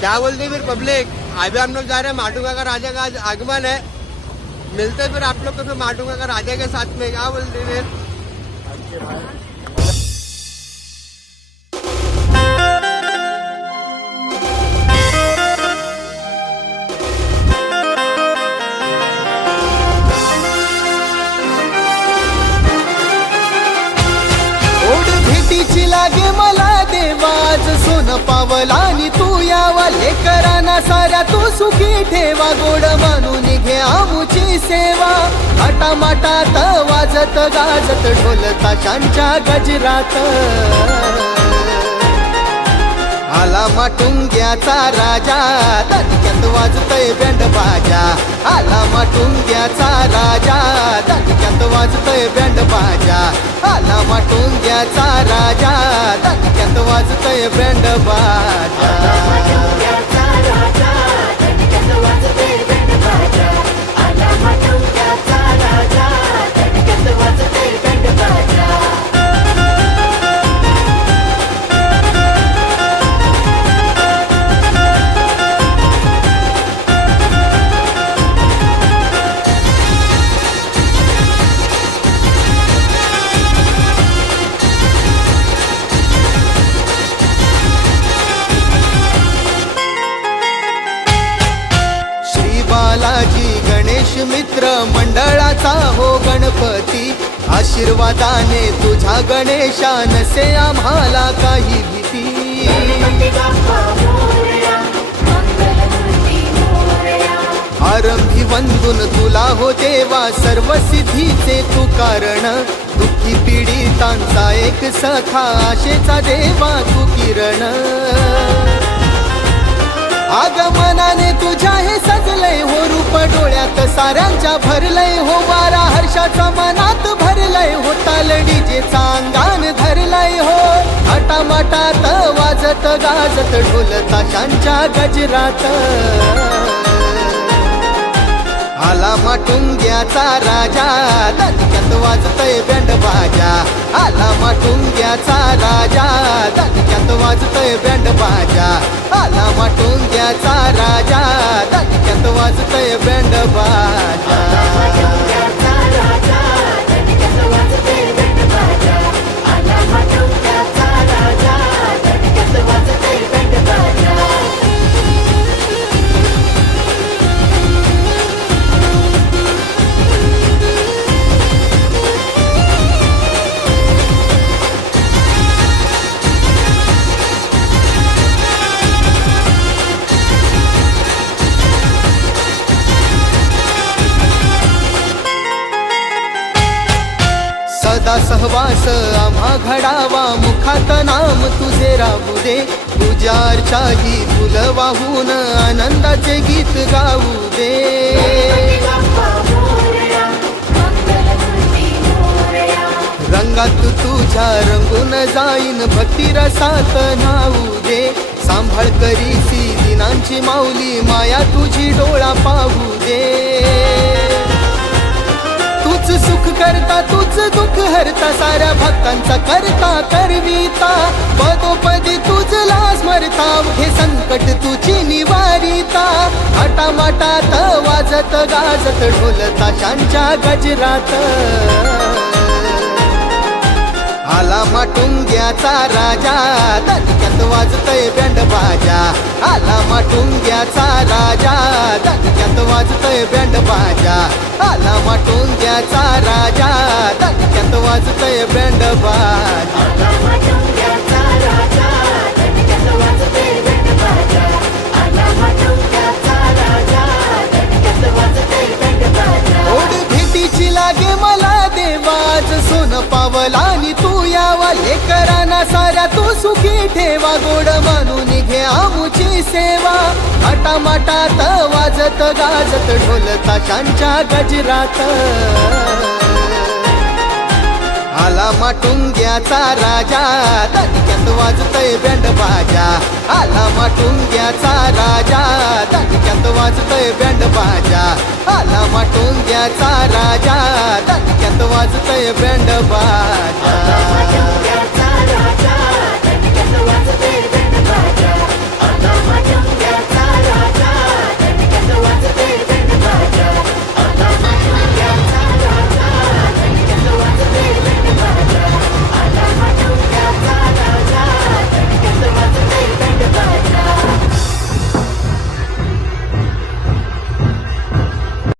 क्या बोलते हैं फिर पब्लिक? अभी हम लोग जा रहे हैं माटुंगा का राजा का आज आगमन है। मिलते हैं फिर आप लोग को फिर माटुंगा का राजा के साथ में। क्या बोलते हैं फिर? भेटीची लागे मला देवाज सोन पावलानी तू यावा लेकरांना साऱ्या तू सुखी ठेवा गोड मानून घे आमुची सेवा माटा माटात वाजत गाजत ढोल ताशांच्या गजरात आला माटुंग्याचा राजा दणक्यात वाजतय बँड बाजा आला माटुंग्याचा राजा दणक्यात वाजतय बँड बाजा आला माटुंग्याचा राजा दणक्यात वाजतय बँड बाजा बालाजी गणेश मित्र मंडळाचा हो गणपती आशीर्वादाने तुझ्या गणेशा नसे आम्हाला काही भीती आरंभी वंदून तुला हो देवा सर्व सिद्धीचे तू कारण दुःखी पीडितांचा एक सखा आशेचा देवा तू किरण आगमनाने तुझ्या हे सजलय हो रूप डोळ्यात साऱ्यांच्या भरलय हो वारा हर्षाचा मनात भरलय हो तालडीजेचा अंगान धरलय हो हटामाटात वाजत गाजत ढोल ताशांच्या गजरात आला माटुंग्याचा राजा दणक्यात वाजतय बँड बाजा आला माटुंग्याचा राजा दणक्यात वाजतय बँड बाजा आला माटुंग्याचा राजा दणक्यात वाजतय बँड बाजा सदा सहवास आम्हा घडावा मुखात नाम तुझे राहू दे तुझ्या अर्चाही फुल वाहून आनंदाचे गीत गाऊ दे रंगात तुझ्या रंगून जाईन भक्ती रसात न्हाऊ दे सांभाळ करीसी दिनांची माऊली माया तुझी डोळा पाहू दे तूच सुख करता तूच दुःख हरता साऱ्या भक्तांचा करता करविता पदोपदी तुझला स्मरता हे संकट तुझी निवारिता हटामाटात वाजत गाजत ढोल ताशांच्या गजरात आला माटुंग्याचा राजा दणक्यात वाजतय बँड बाजा आला माटुंग्याचा राजा दणक्यात वाजतय बँड बाजा आला माटुंग्याचा राजा दणक्यात वाजतय बँड बाजा ओढ भेटीची लागे मला देवाज सोन पावलानी तू यावा लेकरांना साऱ्या तू सुखी ठेवा गोड मानून घे आमुची सेवा हटामाटात वाजत गाजत ढोल ताशांच्या गजरात आला माटुंग्याचा राजा दणक्यात वाजतय बँड बाजा आला माटुंग्याचा राजा दणक्यात वाजतय बँड बाजा आला माटुंग्याचा राजा दणक्यात वाजतय बँड बाजा